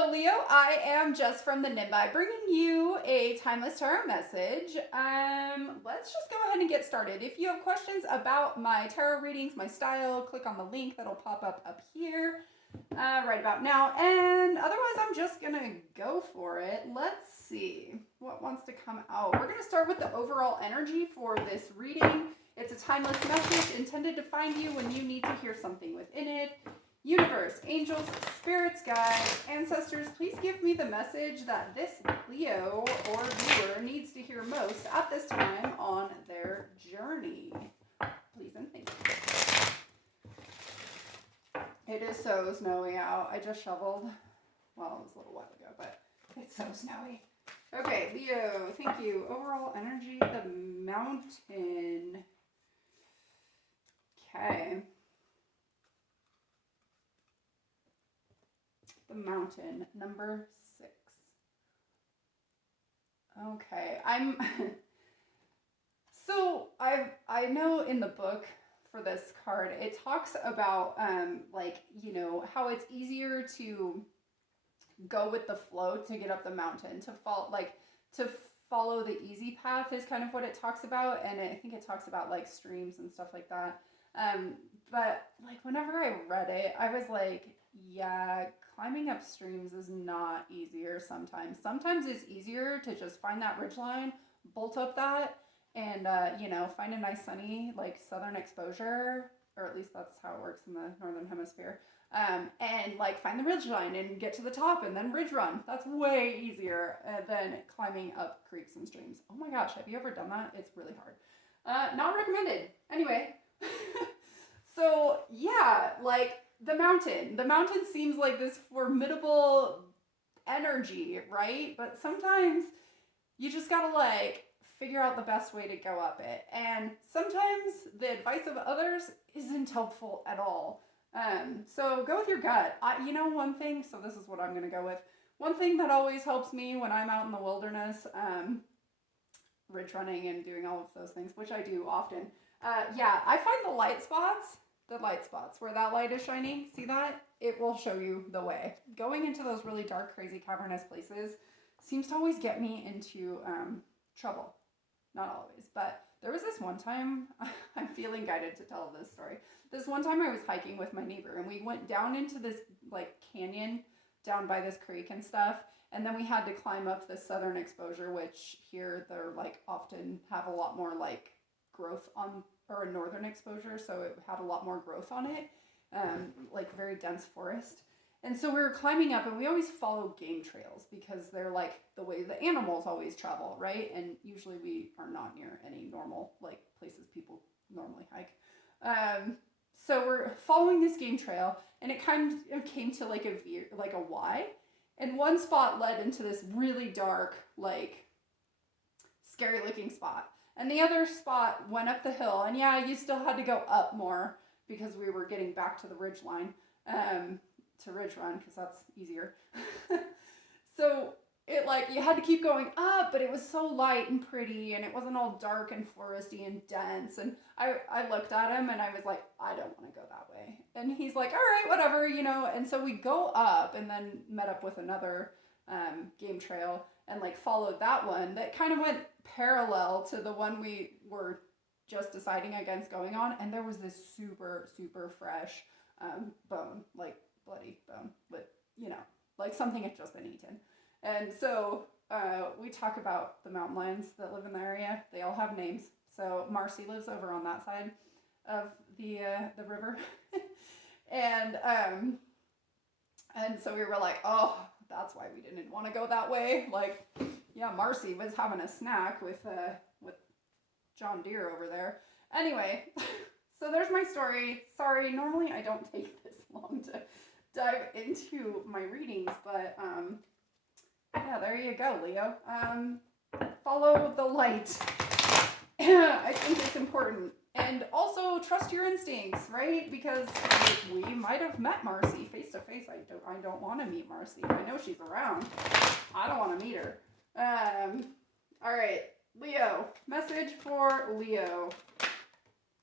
Hello, Leo. I am Jess from the Nimbi, bringing you a timeless tarot message. Let's just go ahead and get started. If you have questions about my tarot readings, my style, click on the link that'll pop up here right about now. And otherwise, I'm just gonna go for it. Let's see what wants to come out. We're gonna start with the overall energy for this reading. It's a timeless message intended to find you when you need to hear something within it. Universe, angels, spirits, guides, ancestors, please give me the message that this Leo or viewer needs to hear most at this time on their journey. Please and thank you. It is so snowy out. I just shoveled. Well, it was a little while ago, but it's so snowy. Okay, Leo, thank you. Overall energy, the mountain. Okay. The mountain, number 6. Okay, so I know in the book for this card, it talks about how it's easier to go with the flow to get up the mountain, to follow the easy path is kind of what it talks about, and I think it talks about like streams and stuff like that. But like whenever I read it, I was like, yeah, climbing up streams is not easier sometimes. Sometimes it's easier to just find that ridgeline, bolt up that, and find a nice sunny like southern exposure, or at least that's how it works in the northern hemisphere. And like find the ridgeline and get to the top and then ridge run. That's way easier than climbing up creeks and streams. Oh my gosh, have you ever done that? It's really hard. Not recommended. Anyway. So yeah, like the mountain seems like this formidable energy, right? But sometimes you just gotta like figure out the best way to go up it. And sometimes the advice of others isn't helpful at all. So go with your gut. One thing, so this is what I'm gonna go with. One thing that always helps me when I'm out in the wilderness, ridge running and doing all of those things, which I do often. I find the light spots where that light is shining. See that? It will show you the way. Going into those really dark, crazy, cavernous places seems to always get me into trouble. Not always, but there was this one time, I'm feeling guided to tell this story. This one time I was hiking with my neighbor and we went down into this like canyon down by this creek and stuff. And then we had to climb up the southern exposure, which here they're like often have a lot more like growth on, or a northern exposure, so it had a lot more growth on it, like very dense forest. And so we were climbing up, and we always follow game trails because they're like the way the animals always travel, right? And usually we are not near any normal like places people normally hike. So we're following this game trail, and it kind of came to like a Y, and one spot led into this really dark, like scary looking spot. And the other spot went up the hill, and yeah, you still had to go up more because we were getting back to the ridge line to ridge run because that's easier. So it like you had to keep going up, but it was so light and pretty, and it wasn't all dark and foresty and dense. And I looked at him and I was like, I don't want to go that way. And he's like, all right, whatever, And so we go up and then met up with another game trail and like followed that one that kind of went parallel to the one we were just deciding against going on, and there was this super fresh bone, like bloody bone, with like something had just been eaten. And so we talk about the mountain lions that live in the area. They all have names. So Marcy lives over on that side of the river. And so we were like, oh, that's why we didn't want to go that way. Like, yeah, Marcy was having a snack with John Deere over there. Anyway, so there's my story. Sorry, normally I don't take this long to dive into my readings, but yeah, there you go, Leo. Follow the light. I think it's important. And also trust your instincts, right? Because we might have met Marcy face to face. I don't want to meet Marcy. I know she's around. I don't want to meet her. All right, Leo. Message for Leo.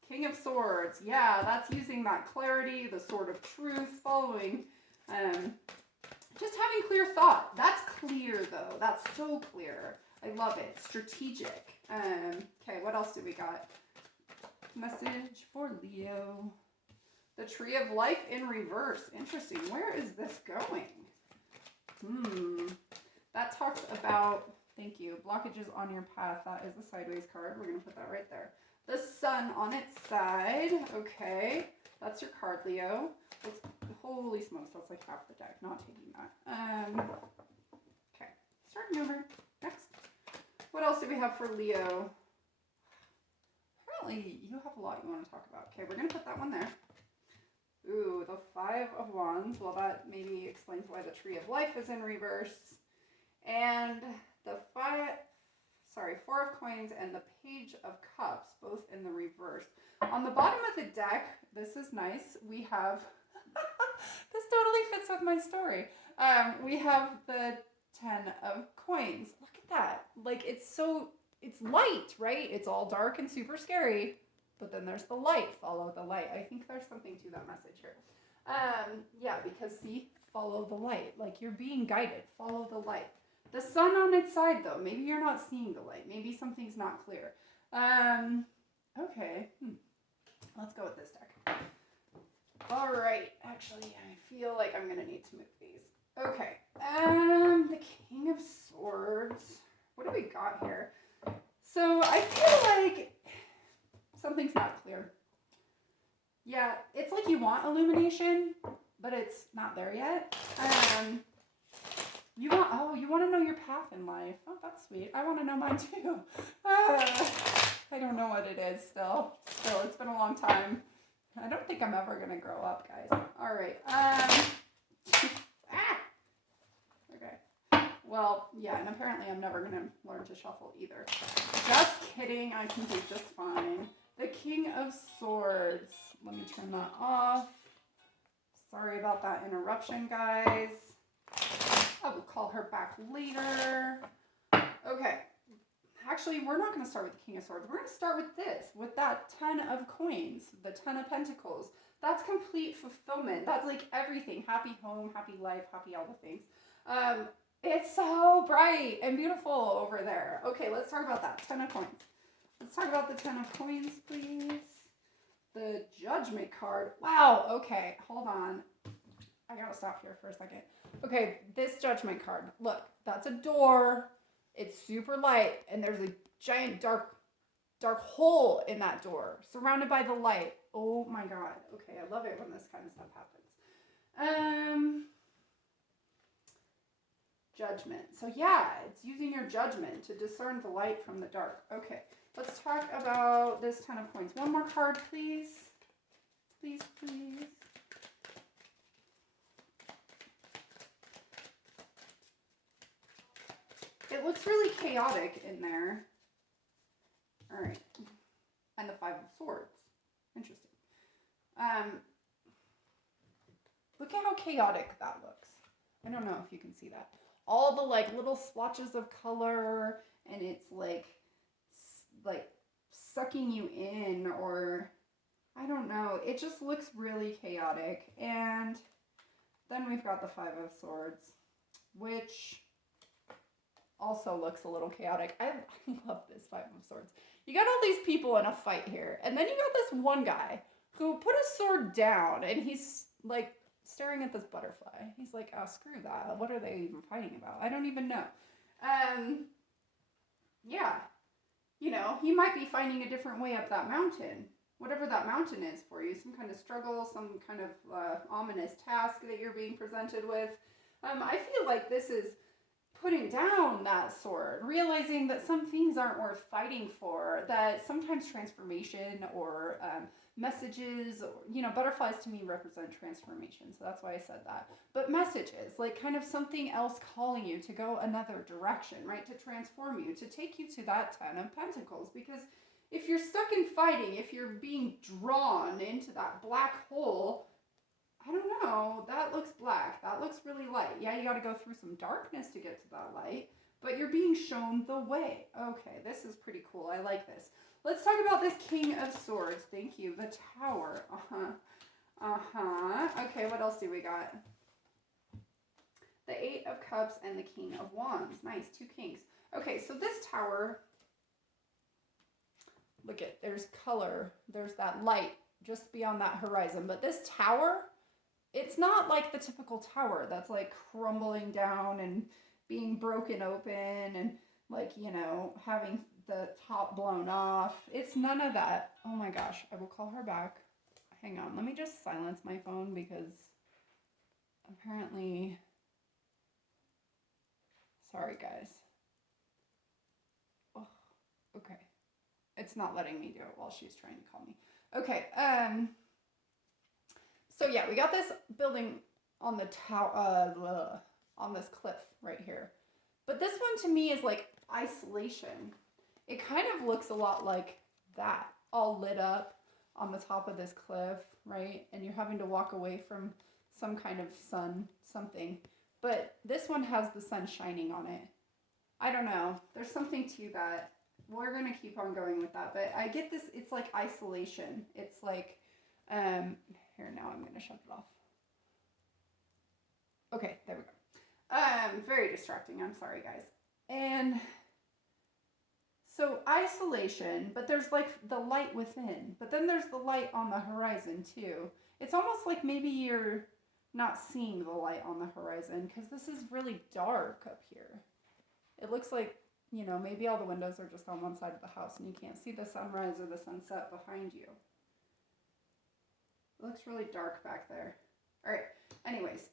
King of Swords. Yeah, that's using that clarity, the sword of truth, following, just having clear thought. That's clear, though. That's so clear. I love it. Strategic. Okay, what else do we got? Message for Leo. The Tree of Life in reverse. Interesting. Where is this going? That talks about, thank you, blockages on your path. That is the sideways card. We're going to put that right there. The sun on its side. Okay. That's your card, Leo. Holy smokes, that's like half the deck. Not taking that. Okay. Starting over. Next. What else do we have for Leo? Apparently, you have a lot you want to talk about. Okay, we're going to put that one there. Ooh, the Five of Wands. Well, that maybe explains why the Tree of Life is in reverse. And the Four of Coins and the Page of Cups, both in the reverse. On the bottom of the deck, this is nice. We have, this totally fits with my story. We have the 10 of Coins. Look at that. Like, it's light, right? It's all dark and super scary. But then there's the light. Follow the light. I think there's something to that message here. Yeah, because see, follow the light. Like, you're being guided. Follow the light. The sun on its side, though. Maybe you're not seeing the light. Maybe something's not clear. Okay. Let's go with this deck. All right. Actually, I feel like I'm going to need to move these. Okay. The King of Swords. What do we got here? So I feel like something's not clear. Yeah, it's like you want illumination, but it's not there yet. You want to know your path in life. Oh, that's sweet. I want to know mine too. I don't know what it is still. It's been a long time. I don't think I'm ever going to grow up, guys. All right. Okay. Well, yeah, and apparently I'm never going to learn to shuffle either. Just kidding. I can do just fine. The King of Swords. Let me turn that off. Sorry about that interruption, guys. I will call her back later. Okay. Actually, we're not going to start with the King of Swords. We're going to start with this, with that 10 of Coins, the 10 of Pentacles. That's complete fulfillment. That's like everything. Happy home, happy life, happy all the things. It's so bright and beautiful over there. Okay, let's talk about that. 10 of Coins. Let's talk about the 10 of Coins, please. The Judgment card. Wow, okay, hold on. I gotta stop here for a second. Okay, this Judgment card. Look, that's a door. It's super light, and there's a giant dark hole in that door, surrounded by the light. Oh my god. Okay, I love it when this kind of stuff happens. Judgment. So yeah, it's using your judgment to discern the light from the dark. Okay, let's talk about this 10 of Coins. One more card, please. Please, please. It looks really chaotic in there. All right. And the 5 of Swords. Interesting. Look at how chaotic that looks. I don't know if you can see that. All the like little splotches of color, and it's like sucking you in, or I don't know. It just looks really chaotic. And then we've got the 5 of Swords, which also looks a little chaotic. I love this 5 of Swords. You got all these people in a fight here, and then you got this one guy who put his sword down, and he's like staring at this butterfly. He's like, oh, screw that. What are they even fighting about? I don't even know. Yeah. You know, he might be finding a different way up that mountain. Whatever that mountain is for you. Some kind of struggle, some kind of ominous task that you're being presented with. I feel like this is putting down that sword, realizing that some things aren't worth fighting for, that sometimes transformation or messages, or, you know, butterflies to me represent transformation, so that's why I said that. But messages, like kind of something else calling you to go another direction, right? To transform you, to take you to that 10 of Pentacles, because if you're stuck in fighting, if you're being drawn into that black hole, I don't know, that looks black, that looks really light. Yeah, you got to go through some darkness to get to that light, but you're being shown the way. Okay, this is pretty cool. I like this. Let's talk about this King of Swords. Thank you. The Tower. Okay, what else do we got? The 8 of Cups and the King of Wands. Nice, 2 kings. Okay, so this tower, look at, there's color. There's that light just beyond that horizon. But this tower, it's not like the typical tower that's like crumbling down and being broken open and like, you know, having the top blown off. It's none of that. Oh my gosh, I will call her back. Hang on, let me just silence my phone because apparently, sorry guys. Oh, okay. It's not letting me do it while she's trying to call me. Okay, so yeah, we got this building on the tower, on this cliff right here. But this one to me is like isolation. It kind of looks a lot like that, all lit up on the top of this cliff, right? And you're having to walk away from some kind of sun, something. But this one has the sun shining on it. I don't know. There's something to that. We're going to keep on going with that. But I get this, it's like isolation. It's like, here, now I'm going to shut it off. Okay, there we go. Very distracting. I'm sorry, guys. And so isolation, but there's like the light within. But then there's the light on the horizon too. It's almost like maybe you're not seeing the light on the horizon because this is really dark up here. It looks like, you know, maybe all the windows are just on one side of the house and you can't see the sunrise or the sunset behind you. It looks really dark back there. All right, anyways,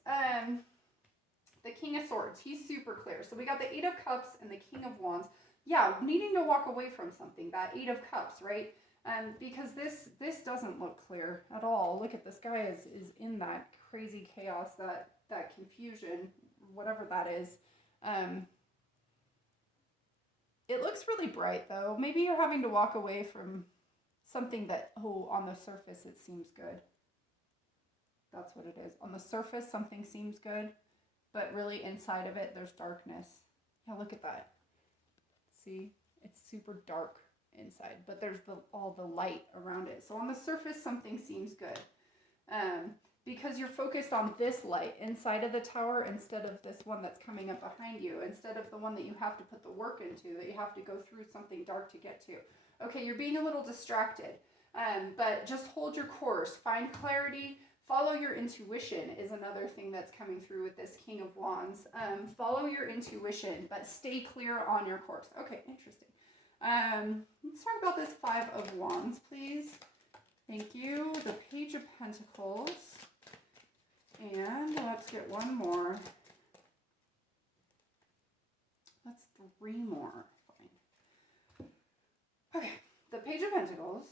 the King of Swords, he's super clear. So we got the 8 of Cups and the King of Wands. Yeah, needing to walk away from something, that 8 of Cups, right? Because this doesn't look clear at all. Look at this guy is in that crazy chaos, that confusion, whatever that is. It looks really bright though. Maybe you're having to walk away from something that, oh, on the surface it seems good. That's what it is. On the surface something seems good, but really inside of it there's darkness. Yeah, look at that. See? It's super dark inside, but there's all the light around it. So on the surface something seems good. Because you're focused on this light inside of the tower instead of this one that's coming up behind you, instead of the one that you have to put the work into, that you have to go through something dark to get to. Okay, you're being a little distracted, but just hold your course, find clarity, follow your intuition is another thing that's coming through with this King of Wands. Follow your intuition, but stay clear on your course. Okay, interesting. Let's talk about this 5 of Wands, please. Thank you. The Page of Pentacles. And let's get one more. That's 3 more. Fine. Okay. The Page of Pentacles.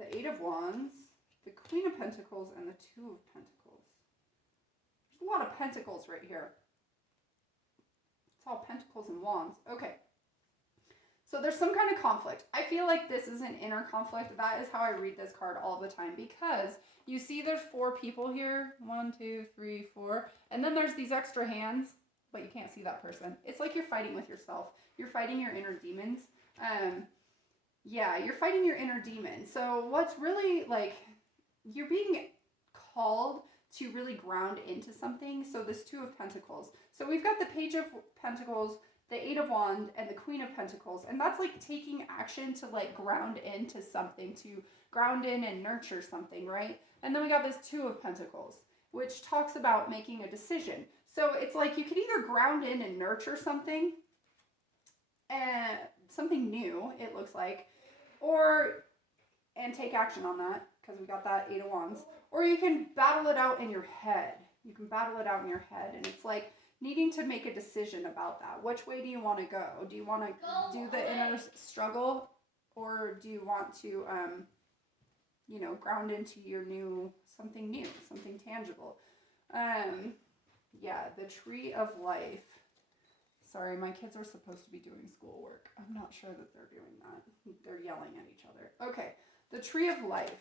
The 8 of Wands. The Queen of Pentacles and the 2 of Pentacles. There's a lot of pentacles right here. It's all pentacles and wands. Okay. So there's some kind of conflict. I feel like this is an inner conflict. That is how I read this card all the time because you see there's 4 people here. 1, 2, 3, 4. And then there's these extra hands, but you can't see that person. It's like you're fighting with yourself. You're fighting your inner demons. Yeah, you're fighting your inner demon. So what's really like, you're being called to really ground into something. So this 2 of Pentacles. So we've got the Page of Pentacles, the 8 of Wands, and the Queen of Pentacles. And that's like taking action to like ground into something, to ground in and nurture something, right? And then we got this 2 of Pentacles, which talks about making a decision. So it's like you can either ground in and nurture something, something new, it looks like, and take action on that, because we got that 8 of Wands, or you can battle it out in your head. You can battle it out in your head, and it's like needing to make a decision about that. Which way do you want to go? Do you want to do the inner struggle, or do you want to, you know, ground into your something new, something tangible? Yeah, the Tree of Life. Sorry, my kids are supposed to be doing schoolwork. I'm not sure that they're doing that. They're yelling at each other. Okay, the Tree of Life.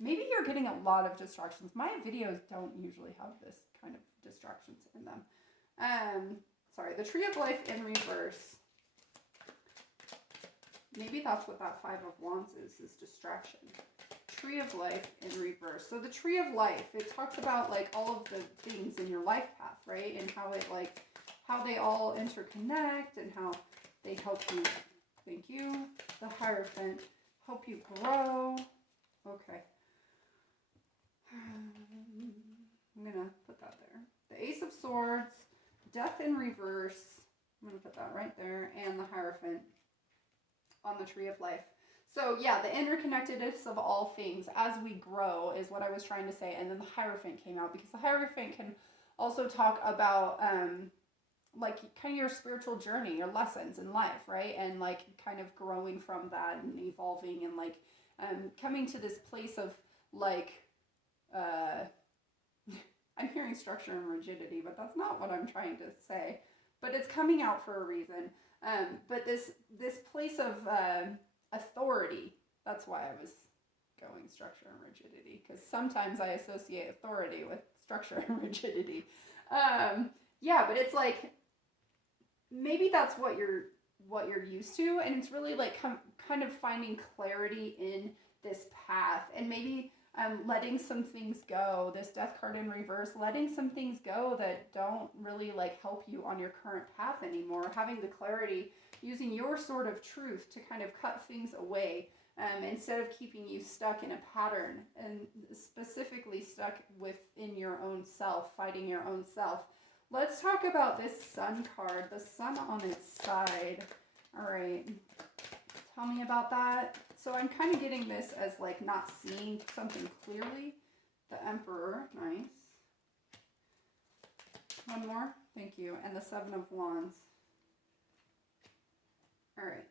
Maybe you're getting a lot of distractions. My videos don't usually have this kind of distractions in them. Sorry, the Tree of Life in reverse. Maybe that's what that 5 of Wands is distraction. Tree of Life in reverse. So the Tree of Life, it talks about like all of the things in your life path, right? And how it like, how they all interconnect and how they help you. Thank you. The Hierophant, help you grow. Okay. I'm going to put that there. The Ace of Swords, Death in reverse. I'm going to put that right there. And the Hierophant on the Tree of Life. So yeah, the interconnectedness of all things as we grow is what I was trying to say. And then the Hierophant came out because the Hierophant can also talk about like kind of your spiritual journey, your lessons in life, right? And like kind of growing from that and evolving and like coming to this place of like, I'm hearing structure and rigidity, but that's not what I'm trying to say. But it's coming out for a reason. But this place of authority, that's why I was going structure and rigidity, because sometimes I associate authority with structure and rigidity. Yeah, but it's like, maybe that's what you're used to, and it's really like kind of finding clarity in this path, and maybe letting some things go. This Death card in reverse, letting some things go that don't really like help you on your current path anymore, having the clarity, using your sort of truth to kind of cut things away, instead of keeping you stuck in a pattern, and specifically stuck within your own self, fighting your own self. Let's talk about this Sun card, the Sun on its side. All right, tell me about that. So I'm kind of getting this as like not seeing something clearly. The Emperor, nice. One more, thank you. And the Seven of Wands. All right.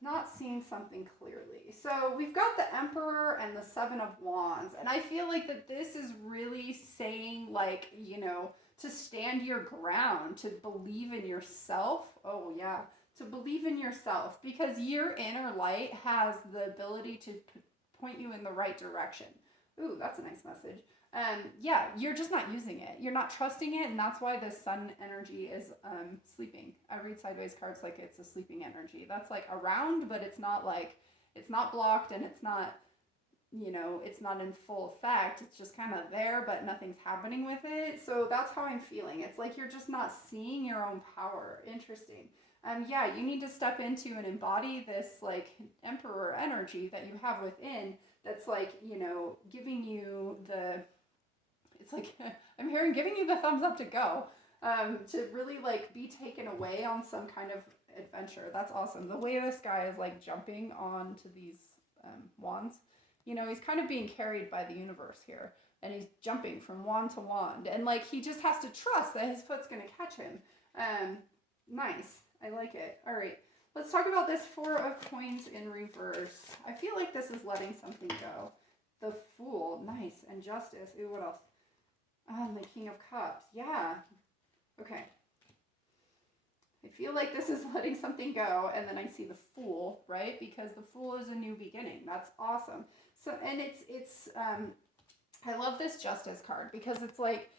Not seeing something clearly. So we've got the Emperor and the Seven of Wands. And I feel like that this is really saying like, you know, to stand your ground, to believe in yourself. Oh yeah, to believe in yourself, because your inner light has the ability to point you in the right direction. Ooh, that's a nice message. Yeah, you're just not using it. You're not trusting it, and that's why the Sun energy is sleeping. I read sideways cards like it's a sleeping energy. That's like around, but it's not like, it's not blocked, and it's not, you know, it's not in full effect. It's just kind of there, but nothing's happening with it. So that's how I'm feeling. It's like you're just not seeing your own power. Interesting. Yeah, you need to step into and embody this like Emperor energy that you have within, that's like, you know, giving you the, it's like, I'm hearing giving you the thumbs up to go, to really like be taken away on some kind of adventure. That's awesome. The way this guy is like jumping onto these wands, you know, he's kind of being carried by the universe here, and he's jumping from wand to wand, and like he just has to trust that his foot's going to catch him. Nice. I like it. All right. Let's talk about this Four of Coins in reverse. I feel like this is letting something go. The Fool. Nice. And Justice. Ooh, what else? The King of Cups. Yeah. Okay. I feel like this is letting something go, and then I see the Fool, right? Because the Fool is a new beginning. That's awesome. So, and it's I love this Justice card, because it's like,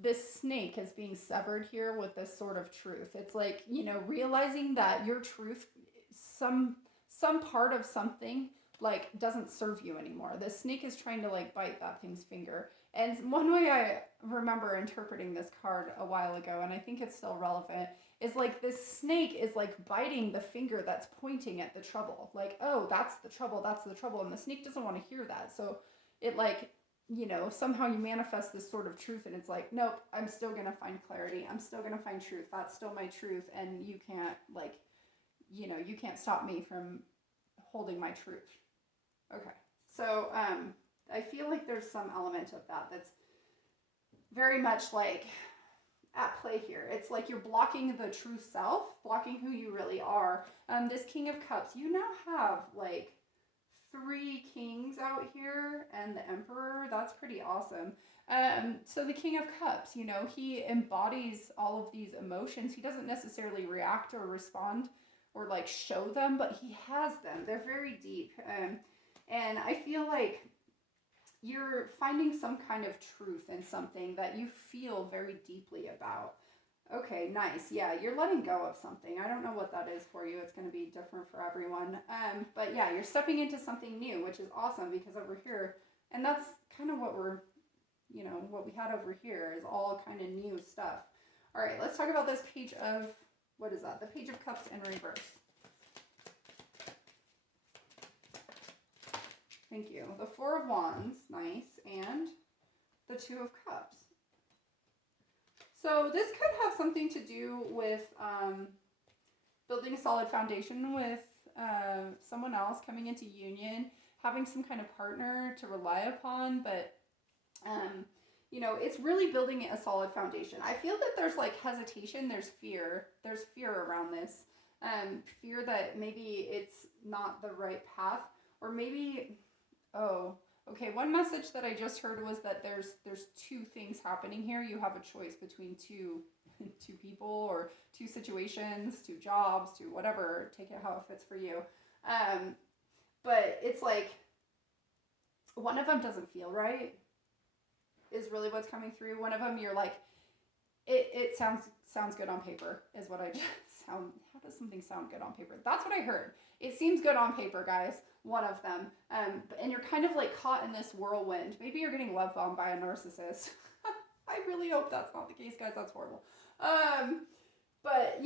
this snake is being severed here with this sort of truth. It's like, you know, realizing that your truth, some part of something like doesn't serve you anymore. The snake is trying to like bite that thing's finger. And one way I remember interpreting this card a while ago, and I think it's still relevant, is like this snake is like biting the finger that's pointing at the trouble. Like, oh, that's the trouble, that's the trouble. And the snake doesn't want to hear that. So it like, you know, somehow you manifest this sort of truth, and it's like, nope, I'm still going to find clarity. I'm still going to find truth. That's still my truth. And you can't like, you know, you can't stop me from holding my truth. Okay. So, I feel like there's some element of that that's very much like at play here. It's like you're blocking the true self, blocking who you really are. This King of Cups, you now have like 3 kings out here and the Emperor. That's pretty awesome. So the King of Cups, you know, he embodies all of these emotions. He doesn't necessarily react or respond or like show them, but he has them. They're very deep. And I feel like you're finding some kind of truth in something that you feel very deeply about. Okay, nice. Yeah, you're letting go of something. I don't know what that is for you. It's going to be different for everyone. But yeah, you're stepping into something new, which is awesome because over here, and that's kind of what we're, what we had over here is all kind of new stuff. All right, let's talk about this page of, what is that? The Page of Cups in reverse. Thank you. The Four of Wands, nice, and the Two of Cups. So this could have something to do with building a solid foundation with someone else, coming into union, having some kind of partner to rely upon, but it's really building a solid foundation. I feel that there's like hesitation, there's fear around this, fear that maybe it's not the right path, or maybe, okay, one message that I just heard was that there's two things happening here. You have a choice between two people or two situations, two jobs, two whatever. Take it how it fits for you. But it's like one of them doesn't feel right is really what's coming through. One of them you're like, it sounds good on paper is what I just sound. How does something sound good on paper? That's what I heard. It seems good on paper, guys. One of them. And you're kind of like caught in this whirlwind. Maybe you're getting love bombed by a narcissist. I really hope that's not the case, guys. That's horrible. But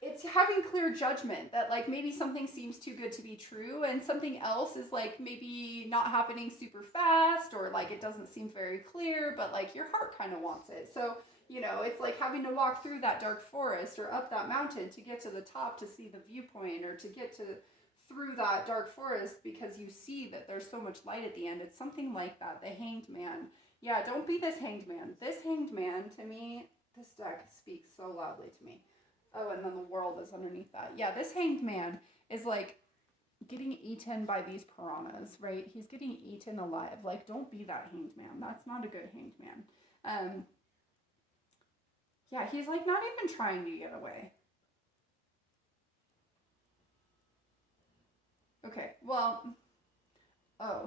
it's having clear judgment that like maybe something seems too good to be true and something else is like maybe not happening super fast, or like it doesn't seem very clear, but like your heart kind of wants it. So it's like having to walk through that dark forest or up that mountain to get to the top to see the viewpoint, or to get through that dark forest because you see that there's so much light at the end. It's something like that. The Hanged Man. Yeah, don't be this Hanged Man. This Hanged Man, to me, this deck speaks so loudly to me. Oh, and then the world is underneath that. Yeah, this Hanged Man is like getting eaten by these piranhas, right? He's getting eaten alive. Like, don't be that Hanged Man. That's not a good Hanged Man. Yeah, he's like not even trying to get away. Okay, well,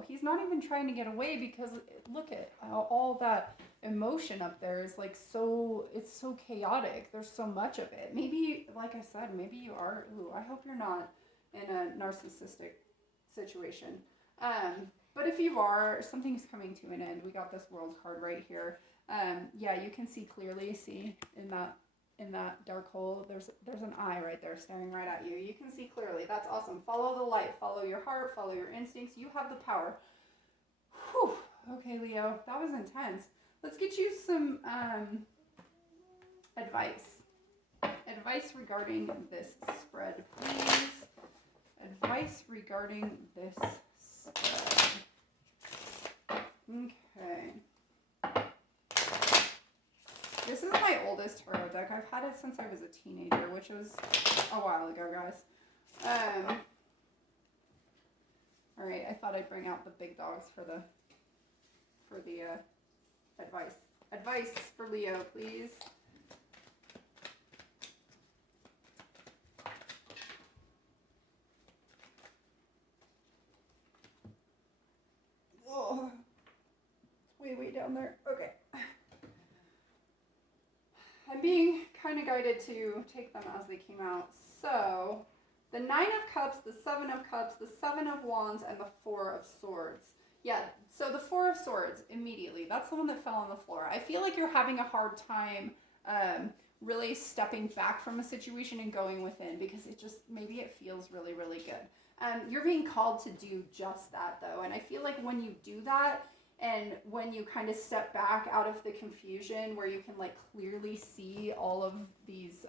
he's not even trying to get away because look at all that emotion up there is like it's so chaotic. There's so much of it. Maybe, like I said, maybe you are, I hope you're not in a narcissistic situation. But if you are, something's coming to an end. We got this World card right here. Yeah, you can see clearly, in that dark hole, there's an eye right there staring right at you. You can see clearly. That's awesome. Follow the light, follow your heart, follow your instincts. You have the power. Whew. Okay, Leo, that was intense. Let's get you some advice. Advice regarding this spread, please. Advice regarding this spread. Okay. This is my oldest tarot deck. I've had it since I was a teenager, which was a while ago, guys. All right, I thought I'd bring out the big dogs for the advice. Advice for Leo, please. Oh, it's way down there. Okay. I'm being kind of guided to take them as they came out. So, the Nine of Cups, the Seven of Cups, the Seven of Wands, and the Four of Swords. Yeah, so the Four of Swords, immediately. That's the one that fell on the floor. I feel like you're having a hard time really stepping back from a situation and going within, because maybe it feels really, really good. You're being called to do just that, though. And I feel like when you do that, and when you kind of step back out of the confusion where you can like clearly see all of these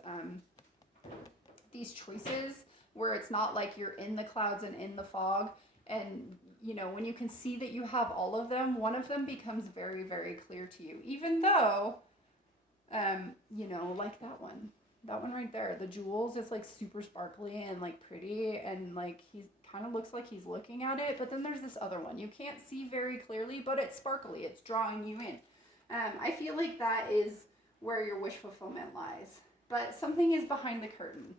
choices, where it's not like you're in the clouds and in the fog, and when you can see that you have all of them, one of them becomes very, very clear to you, even though like that one right there, the jewels, is like super sparkly and like pretty, and like he's kind of looks like he's looking at it, but then there's this other one you can't see very clearly, but it's sparkly, it's drawing you in. I feel like that is where your wish fulfillment lies, but something is behind the curtain.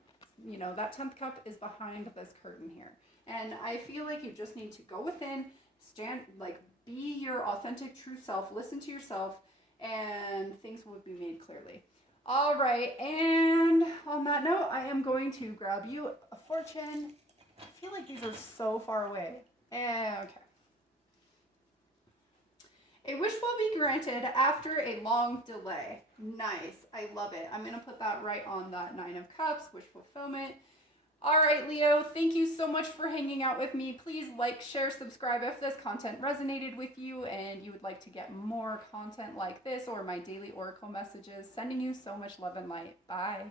That 10th cup is behind this curtain here, and I feel like you just need to go within, stand, like, be your authentic true self, listen to yourself, and things will be made clearly. All right, and on that note, I am going to grab you a fortune. I feel like these are so far away. Okay. A wish will be granted after a long delay. Nice. I love it. I'm going to put that right on that Nine of Cups, wish fulfillment. All right, Leo, thank you so much for hanging out with me. Please like, share, subscribe if this content resonated with you and you would like to get more content like this or my daily oracle messages. Sending you so much love and light. Bye.